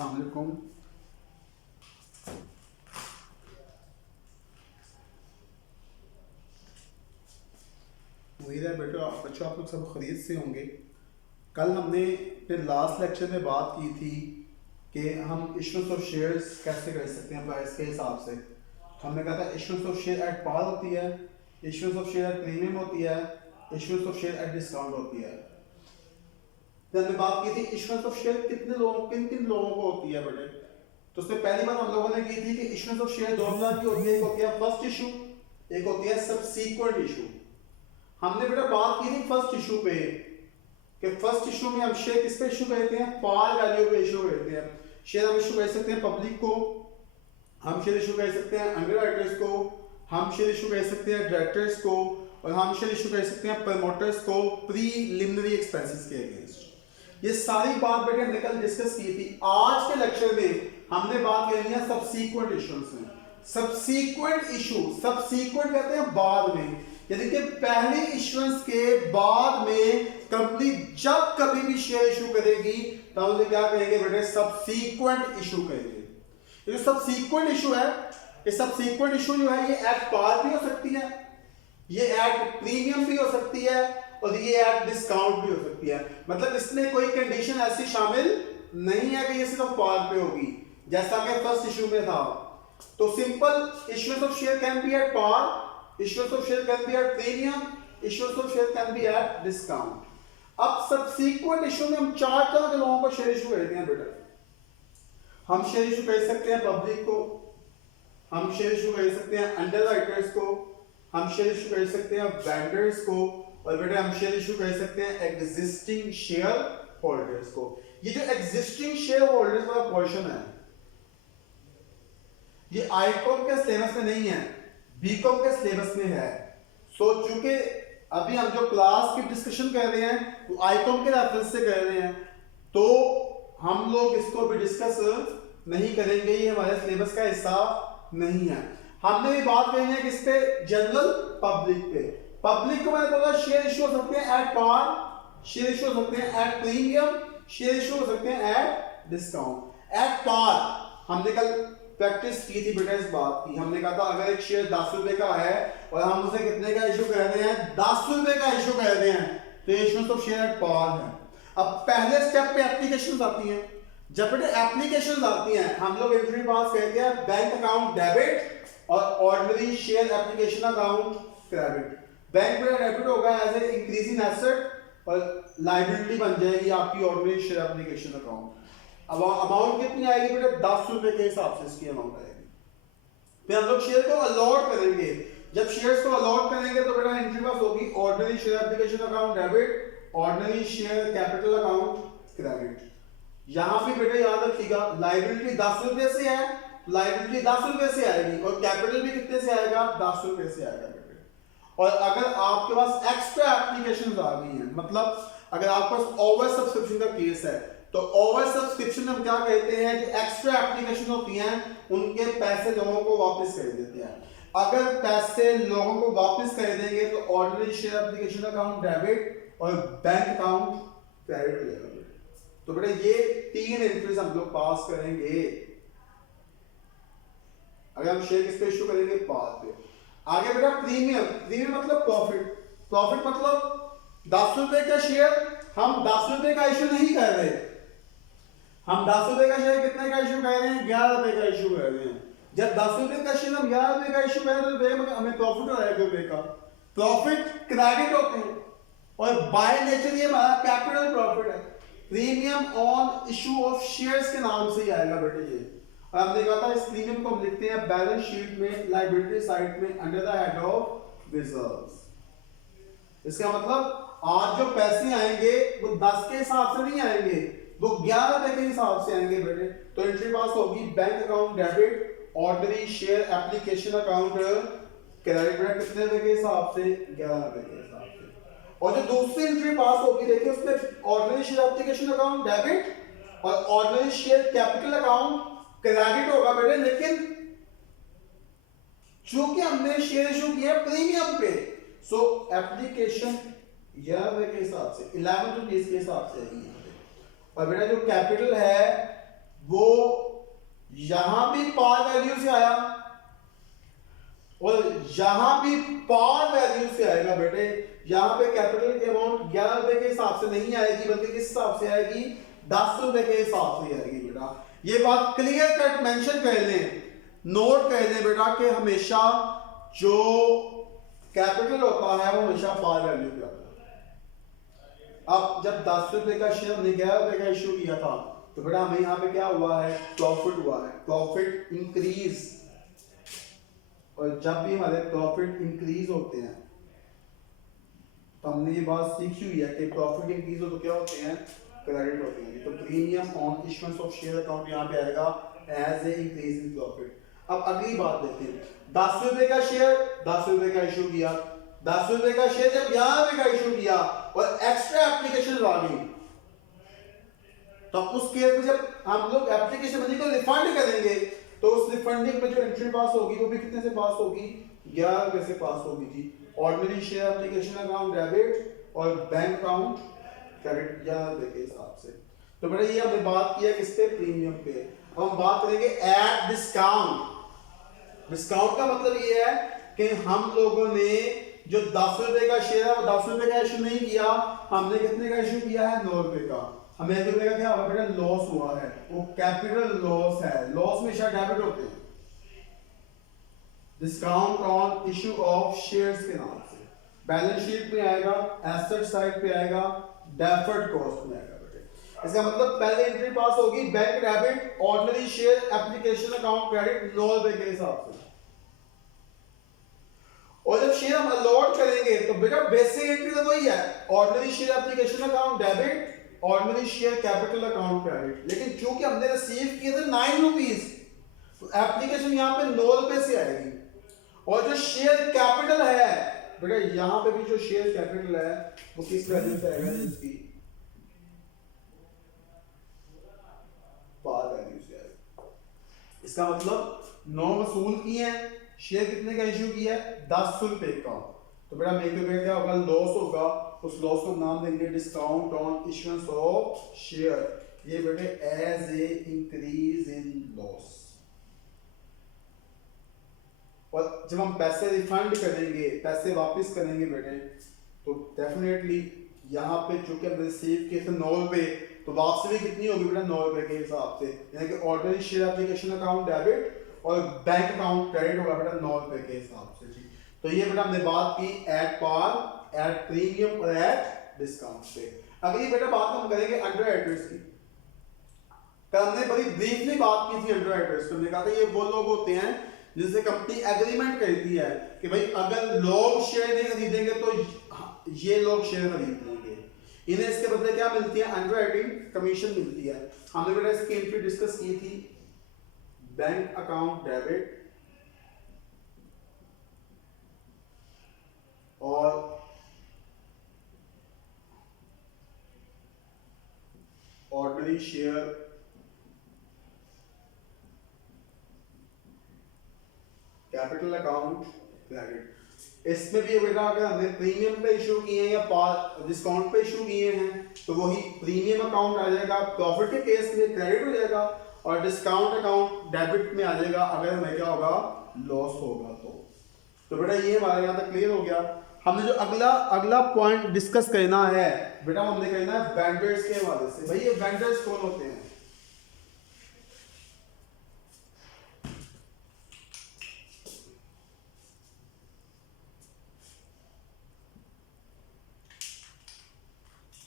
अस्सलाम वालेकुम। उम्मीद है बच्चों आप लोग सब खरीद से होंगे। कल हमने अपने लास्ट लेक्चर में बात की थी कि हम इशूएंस ऑफ शेयर्स कैसे कर सकते हैं प्राइस के हिसाब से। हमने कहा था issuance of share at par होती है, issuance of share at premium होती है, issuance of share at discount होती है। फिर हमने बात की थी इशूएंस ऑफ शेयर किन किन लोगों को होती है बेटे। तो उसमें पहली बात हम लोगों ने की थी कि इशूएंस ऑफ शेयर दो प्रकार की होती है, एक होती है फर्स्ट इशू, एक होती है सबसीक्वेंट इशू। हमने बेटा बात की थी फर्स्ट इशू पे कि फर्स्ट इशू में हम शेयर किस पे इशू करते हैं, पार वैल्यू पे इशू करते हैं। शेयर हम इशू कर सकते हैं पब्लिक को, हम शेयर इशू कर सकते हैं अंडरराइटर्स को, हम शेयर इशू कर सकते हैं डायरेक्टर्स को, और हम शेयर इशू कर सकते हैं प्रमोटर्स को प्रीलिमिनरी एक्सपेंसेस के अगेंस्ट। ये सारी बात बेटे हमने कल डिस्कस की थी। आज के लेक्चर में हमने बात करनी है सबसीक्वेंट इशूज में। सबसीक्वेंट इशू, सबसीक्वेंट कहते हैं बाद में, यानी कि पहले इशुएंस के बाद में कंपनी जब कभी भी शेयर इशू करेगी तो उसे क्या कहेंगे बेटे, सबसीक्वेंट इशू कहेंगे। ये जो सबसीक्वेंट इशू है, ये सबसीक्वेंट इशू जो है ये एट पार भी हो सकती है, ये एट प्रीमियम भी हो सकती है, और ये एट डिस्काउंट भी हो सकती है। मतलब इसमें कोई कंडीशन ऐसी शामिल नहीं है कि ये सिर्फ पार पे होगी जैसा कि फर्स्ट इशू में था। तो simple issuance of share can be at par, issuance of share can be at premium, issuance of share can be at discount. अब subsequent issue में हम चार तरह के लोगों को शेयर इशू करते हैं बेटा। हम शेयर इशू कर सकते हैं पब्लिक को, हम शेयर इशू कर सकते हैं अंडरराइटर्स को, हम शेयर इशू कर सकते हैं वेंडर्स को, और बेटा हम शेयर इशू कर सकते हैं एग्जिस्टिंग शेयर होल्डर्स को। ये जो एग्जिस्टिंग शेयर होल्डर्स वाला पोर्शन है ये आईकॉम के सिलेबस में नहीं है, बीकॉम के सिलेबस में है। सो चूंकि अभी हम जो क्लास की डिस्कशन कर रहे हैं वो आईकॉम के रेफरेंस से कर रहे हैं, तो हम लोग इसको भी डिस्कस नहीं करेंगे, ये हमारे सिलेबस का हिस्सा नहीं है। हमने भी बात करनी है किस पे, जनरल पब्लिक पे। पब्लिक को मैंने बोला शेयर इशू हो सकते हैं एट पार, शेयर इशू हो सकते हैं एट प्रीमियम, शेयर इशू हो सकते हैं एट डिस्काउंट। एट पार हमने कल प्रैक्टिस की थी बेटा इस बात की। हमने कहा था अगर एक शेयर 10 रुपए का है और हम उसे कितने का इशू कर रहे हैं, 10 रुपए का इशू कर रहे हैं, तो issuance of share at par है। अब पहले स्टेप पे एप्लीकेशंस आती हैं। जब बेटे एप्लीकेशंस आती हैं हम लोग एंट्री पास करते हैं बैंक अकाउंट डेबिट और ordinary share application account credit. Bank में डेबिट होगा एज ए इंक्रीजिंग एसेट और लायबिलिटी बन जाएगी आपकी ऑर्डिनरी शेयर एप्लीकेशन अकाउंट। अब अमाउंट कितनी आएगी बेटा, 10 रुपए के हिसाब से इसकी अमाउंट आएगी। फिर हम लोग शेयर को अलॉट करेंगे। जब शेयर्स को अलॉट करेंगे तो बेटा एंट्री पास होगी ordinary share application account debit, ordinary share capital account credit. यहां पे बेटा याद रखिएगा लायबिलिटी 10 रुपए से है, लायबिलिटी 10 रुपए से आएगी और कैपिटल भी कितने से आएगा, 10 रुपए से आएगा बेटे। और अगर आपके पास एक्स्ट्रा एप्लीकेशंस आ गई हैं, मतलब अगर आपके पास ओवर सब्सक्रिप्शन का केस है, तो ओवर सब्सक्रिप्शन हम क्या कहते हैं, जो एक्स्ट्रा एप्लीकेशन होती हैं उनके पैसे लोगों को वापस कर देते हैं। अगर पैसे लोगों को वापस कर देंगे तो ordinary share application account debit और बैंक अकाउंट क्रेडिट हो जाएगा। तो बेटा ये 3 एंट्रीज हम लोग पास करेंगे अगर हम शेयर किस पे इशू करेंगे, पास पे। आगे बेटा प्रीमियम, प्रीमियम मतलब प्रॉफिट, प्रॉफिट मतलब 10 रुपए का शेयर हम 10 रुपए का इशू नहीं कर रहे, हम 10 रुपए का शेयर कितने का इशू कर रहे हैं, 11 रुपए का इशू कर रहे हैं। जब 10 रुपए का शेयर हम 11 रुपए का इशू कर रहे हैं तो हमें प्रॉफिट हो रहा है 2 रुपए का। प्रॉफिट क्रेडिट होते हैं और बाय नेचर ये हमारा कैपिटल प्रॉफिट है। Premium on issue of shares के नाम से ही आएगा बेटे ये। और हमने कहा था इस प्रीमियम को हम लिखते हैं बैलेंस शीट में लायबिलिटी साइड में under the head of reserves. इसका मतलब आज जो पैसे आएंगे वो 10 के हिसाब से नहीं आएंगे, वो 11 रुपए के हिसाब से आएंगे बेटे। तो एंट्री पास होगी bank account debit, ordinary share application account credit बेटा कितने रुपए के हिसाब से, 11 रुपए के हिसाब से। और जो दूसरी एंट्री पास होगी देखिए उसमें ordinary share application account debit और ordinary share capital account credit होगा बेटे, लेकिन चूंकि हमने शेयर इशू किया प्रीमियम पे, सो एप्लीकेशन 11 रुपए के हिसाब से 11 रुपीज के हिसाब से आएगी। और बेटा जो कैपिटल है वो यहां भी पार वैल्यू से आया और यहां भी पार वैल्यू से आएगा बेटे। यहां पे कैपिटल की अमाउंट 11 रुपए के हिसाब से नहीं आएगी, बल्कि किस हिसाब से आएगी, 10 रुपए के हिसाब से आएगी बेटा। ये बात क्लियर कट मेंशन कर लें, नोट कर लें बेटा कि हमेशा जो कैपिटल होता है वो हमेशा पार वैल्यू पे आता है। अब जब 10 रुपए का शेयर हमने 11 रुपए का इशू किया था तो बेटा हमें यहाँ पे क्या हुआ है, प्रॉफिट हुआ है, प्रॉफिट इंक्रीज। और जब भी हमारे प्रॉफिट इंक्रीज होते हैं तो हमने ये बात सीखी हुई है कि प्रॉफिट इंक्रीज हो तो क्या होते हैं, क्रेडिट होते हैं। तो premium on issuance of share account यहाँ पे आएगा as a increase in profit. अब अगली बात देखते हैं, 10 रुपए का शेयर 10 रुपए का इशू किया, 10 रुपए का शेयर जब 11 रुपए का इशू किया और एक्स्ट्रा एप्लीकेशन आ गई, तो उस केस में जब हम लोग एप्लीकेशन मनी को रिफंड करेंगे तो उस रिफंडिंग में जो एंट्री पास होगी वो भी कितने से पास होगी, 11 रुपए से पास होगी जी। Ordinary share application account debit और बैंक अकाउंट क्रेडिट 11 रुपए के हिसाब से। तो बेटा ये हमने बात किया किस पे, प्रीमियम पे। अब हम बात करेंगे एट डिस्काउंट। डिस्काउंट का मतलब ये है कि हम लोगों ने जो 10 रुपए का शेयर है वो 10 रुपए का इशू नहीं किया, हमने कितने का इशू किया है, 9 रुपए का। हमें 1 रुपए का क्या हुआ बेटा, लॉस हुआ है, वो कैपिटल लॉस है। लॉस में शेयर डेबिट होते हैं discount on issue of shares के नाम से। बैलेंस शीट में आएगा, एसेट साइड पे आएगा, डेफर्ड कॉस्ट में आएगा बेटे। इसका मतलब पहले एंट्री पास होगी bank debit, ordinary share application account credit 9 रुपए के हिसाब से। और जब शेयर हम अलॉट करेंगे तो बेटा बेसिक एंट्री तो वही है, ordinary share application account debit, ordinary share capital account credit. लेकिन चूंकि हमने रिसीव किए थे 9 रुपीस, तो एप्लीकेशन यहां पे 9 रुपए से आएगी। और जो शेयर कैपिटल है बेटा, यहां पे भी जो शेयर कैपिटल है वो किस वैल्यू से आएगा, इसकी पार वैल्यू से आएगा। इसका मतलब 9 वसूल किए हैं, शेयर कितने का इशू किया है, 10 रुपए का। तो बेटा मेक पे क्या होगा, लॉस होगा। उस लॉस को नाम देंगे discount on issuance of share. ये बेटे as a increase in loss. और जब हम पैसे रिफंड करेंगे, पैसे वापस करेंगे बेटे, तो डेफिनेटली यहाँ पे चूंकि हम रिसीव किए थे 9 रुपए, तो वापसी भी कितनी होगी बेटा, 9 रुपए के हिसाब से। यानी कि ordinary share application account debit और बैंक अकाउंट क्रेडिट होगा बेटा 9 रुपए के हिसाब से जी। तो ये बेटा हमने बात की एट पार, एट प्रीमियम और एट डिस्काउंट पे। अगली बेटा बात हम करेंगे अंडर राइटर्स की। कल हमने बड़ी ब्रीफली बात की थी अंडर राइटर्स पे। हमने कहा था ये वो लोग होते हैं जिनसे कंपनी एग्रीमेंट करती है कि भाई अगर लोग शेयर नहीं खरीदेंगे तो ये लोग शेयर खरीद लेंगे। इन्हें इसके बदले क्या मिलती है, अंडरराइटिंग कमीशन मिलती है। हमने बेटा इसकी एंट्री डिस्कस की थी, बैंक अकाउंट डेबिट और ordinary share capital account credit. इसमें भी बेटा अगर हमने प्रीमियम पे इशू किए हैं या डिस्काउंट पे इशू किए हैं तो वही प्रीमियम अकाउंट आ जाएगा, प्रॉफिट के केस में क्रेडिट हो जाएगा, और डिस्काउंट अकाउंट डेबिट में आ जाएगा अगर हमें क्या होगा, लॉस होगा। तो बेटा ये हमारे यहाँ तक क्लियर हो गया। हमने जो अगला पॉइंट डिस्कस करना है बेटा, हमने कहना है वेंडर्स के हवाले से। भाई ये वेंडर्स कौन होते हैं,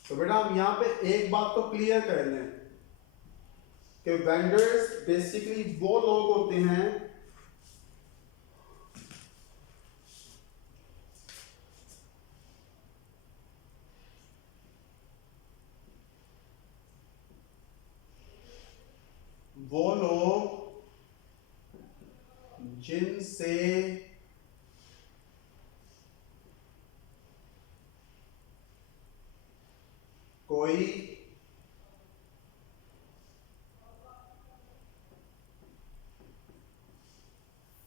तो बेटा हम यहां पे एक बात तो क्लियर कर लें कि वेंडर्स बेसिकली वो लोग होते हैं जिनसे कोई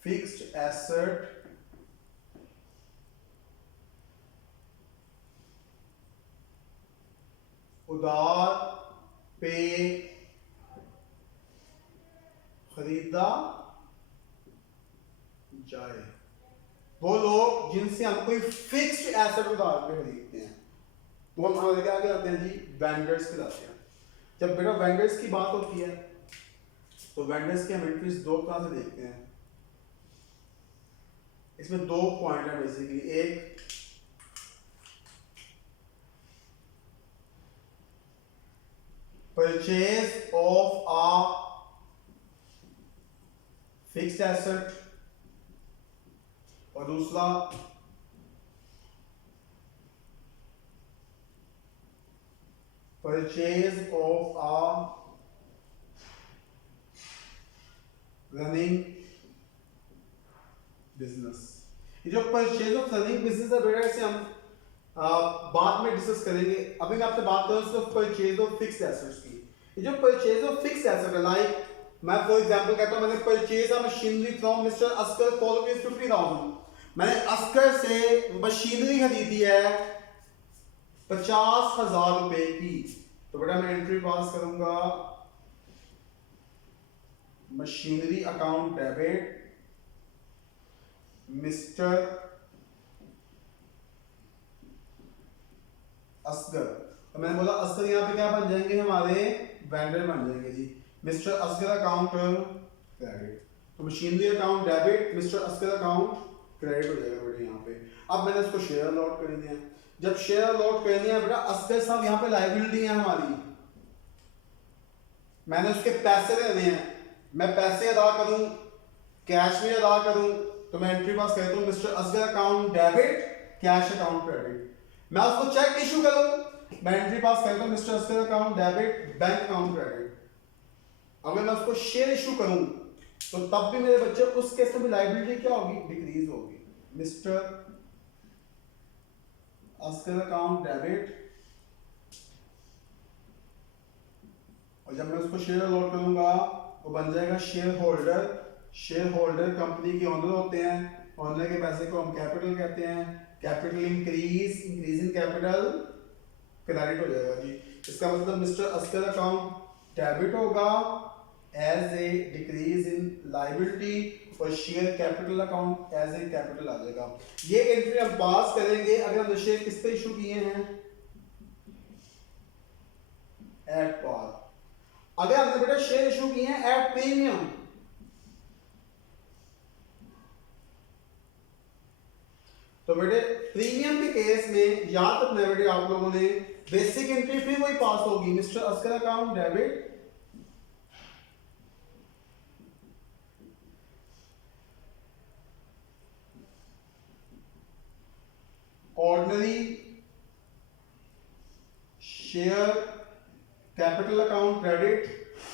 फिक्स्ड एसेट उधार पे खरीदा जाए, वो लोग जिनसे हम कोई फिक्स्ड एसेट उधार पे खरीदते हैं वो हम हमारे क्या आगे आते हैं जी, वेंडर्स पे जाते हैं। जब बेटा वेंडर्स की बात होती है तो वेंडर्स की हम एंट्रीज दो तरह से देखते हैं। इसमें दो पॉइंट है बेसिकली, एक purchase of a fixed asset और दूसरा purchase of a running business. ये जो परचेज ऑफ रनिंग बिजनेस है बेटा इसे हम बाद में डिस्कस करेंगे। अभी मैं आपसे बात करूं सिर्फ परचेज ऑफ फिक्स्ड एसेट्स की। ये जो परचेज ऑफ फिक्स्ड एसेट है, लाइक मैं फॉर एग्जांपल कहता हूं मैंने purchase a machinery from mister Oscar for ₹50,000। मैंने अस्कर से मशीनरी खरीदी है 50,000 रुपए की, तो बेटा मैं एंट्री पास करूंगा machinery account debit mister Asgar. तो मैंने बोला असगर यहाँ पे क्या बन जाएंगे, हमारे वेंडर बन जाएंगे जी। मिस्टर असगर अकाउंट क्रेडिट, तो machinery account debit, mister Asghar account credit हो जाएगा बेटा यहाँ पे। अब मैंने इसको शेयर अलॉट कर दिया। जब शेयर अलॉट कर दिया बेटा असगर साहब यहाँ पे लायबिलिटी है हमारी, मैंने उसके पैसे देने हैं, मैं पैसे अदा करूं कैश में अदा करूं, तो मैं एंट्री पास करता हूं mister Asghar account debit cash account credit. मैं उसको चेक इशू करूं, मैं एंट्री पास करता हूं mister Asghar account debit bank account credit. अगर मैं उसको शेयर इशू करूं तो तब भी मेरे बच्चे उस केस में भी लायबिलिटी क्या होगी, डिक्रीज होगी। मिस्टर असगर अकाउंट डेबिट, और जब मैं उसको शेयर अलॉट करूंगा वो बन जाएगा share holder. Share holder company के ओनर होते हैं, ओनर के पैसे को हम कैपिटल कहते हैं। Capital increase in capital credit हो जाएगा जी। इसका मतलब मिस्टर असगर अकाउंट डेबिट होगा as a decrease in liability, और share capital account as a capital आ जाएगा। ये एंट्री हम पास करेंगे अगर हमने शेयर किस पे इशू किए हैं, एट पार। अगर हमने बेटा शेयर इशू किए हैं एट प्रीमियम, तो बेटे प्रीमियम के केस में याद रखना बेटे आप लोगों ने बेसिक एंट्री फिर वही पास होगी, mister Asghar account debit ordinary share capital account credit,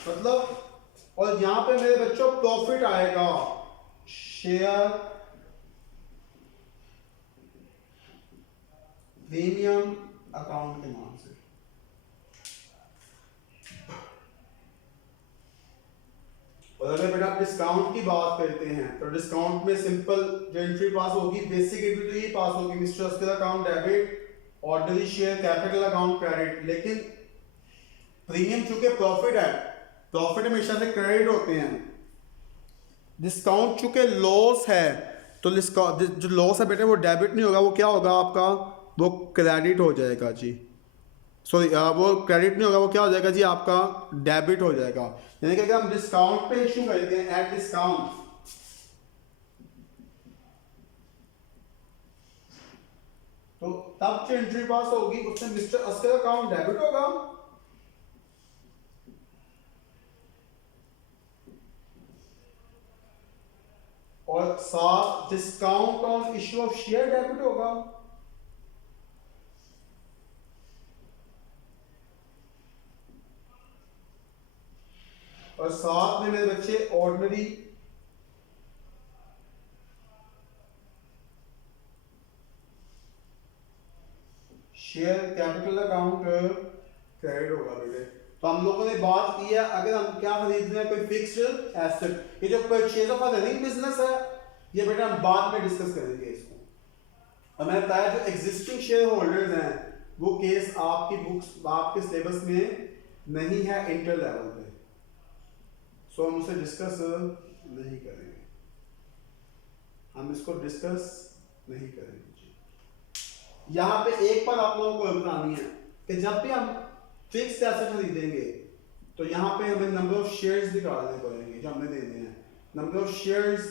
मतलब और यहां पे मेरे बच्चों प्रॉफिट आएगा शेयर प्रीमियम अकाउंट के नाम से। और अगर बेटा आप डिस्काउंट की बात करते हैं तो डिस्काउंट में सिंपल जो एंट्री पास होगी, बेसिक एंट्री तो ये पास होगी mister Asghar account debit ordinary share capital account credit. लेकिन प्रीमियम चूंकि प्रॉफिट है, प्रॉफिट हमेशा से क्रेडिट होते हैं। डिस्काउंट चूंकि लॉस है तो जो लॉस है बेटा वो डेबिट नहीं होगा, वो क्या होगा आपका, वो क्रेडिट हो जाएगा जी। सॉरी वो क्रेडिट नहीं होगा, वो क्या हो जाएगा जी आपका डेबिट हो जाएगा। यानी कि अगर हम डिस्काउंट पे इशू करते हैं एट डिस्काउंट, तो तब जो एंट्री पास होगी उसमें मिस्टर असगर अकाउंट डेबिट होगा और साथ discount on issue of share debit होगा। और साथ में मेरे बच्चे ordinary share capital account credit होगा बेटे। तो हम लोगों ने बात की है अगर हम क्या खरीद रहे हैं कोई फिक्स्ड एसेट, ये जो परचेज ऑफ रनिंग बिजनेस है ये बेटा हम बाद में डिस्कस करेंगे इसको। और मैंने बताया जो एग्जिस्टिंग शेयर होल्डर्स हैं वो केस आपकी बुक्स आपके सिलेबस में नहीं है इंटर लेवल पे। सो हम उसे डिस्कस नहीं करेंगे, हम इसको डिस्कस नहीं करेंगे। यहाँ पे एक बार आप लोगों को बतानी है कि जब भी हम फिक्स एसेट खरीदेंगे तो यहाँ पे हमें नंबर ऑफ शेयर्स निकालने पड़ेंगे जो हमने देने हैं। नंबर ऑफ शेयर्स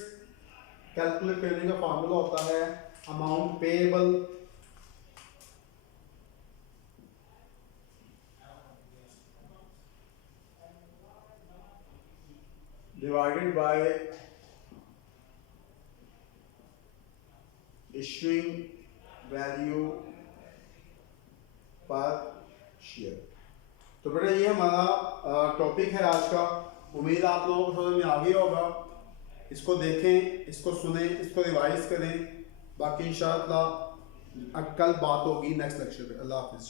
कैलकुलेट करने का फार्मूला होता है amount payable divided by issuing value पर शेयर। तो बेटा ये हमारा टॉपिक है आज का। उम्मीद आप लोगों को समझ में आ गया होगा। इसको देखें, इसको सुने, इसको रिवाइज करें। बाकी इंशाअल्लाह कल बात होगी नेक्स्ट लेक्चर पे। अल्लाह हाफिज़।